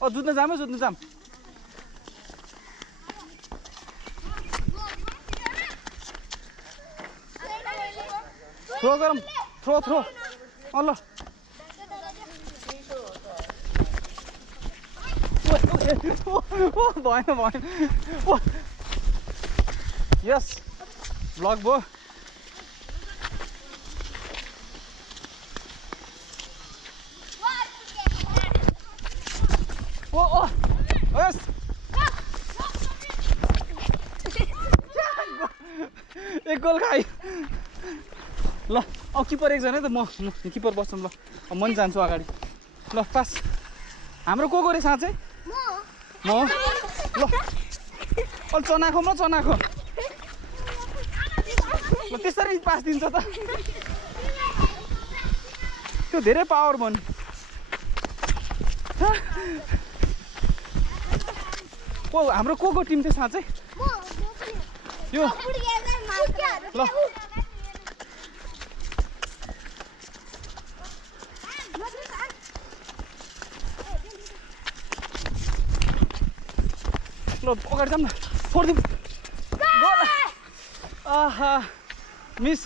जुत्न जाम throw गरौँ throw ल भएन यस ब्लक भयो यस एक गोल खाइ ल अब किपर एकजना त म किपर बस्छौँ ल अब म नि जान्छु अगाडि ल पास हाम्रो को रे साँच्चै म ल चनाखो ल त्यसरी पास दिन्छ त त्यो धेरै पावर भन्नु हाम्रो को टिम थियो साँच्चै यो ल अगाडि जाऊँ न फोडिदिउँ आहा मिस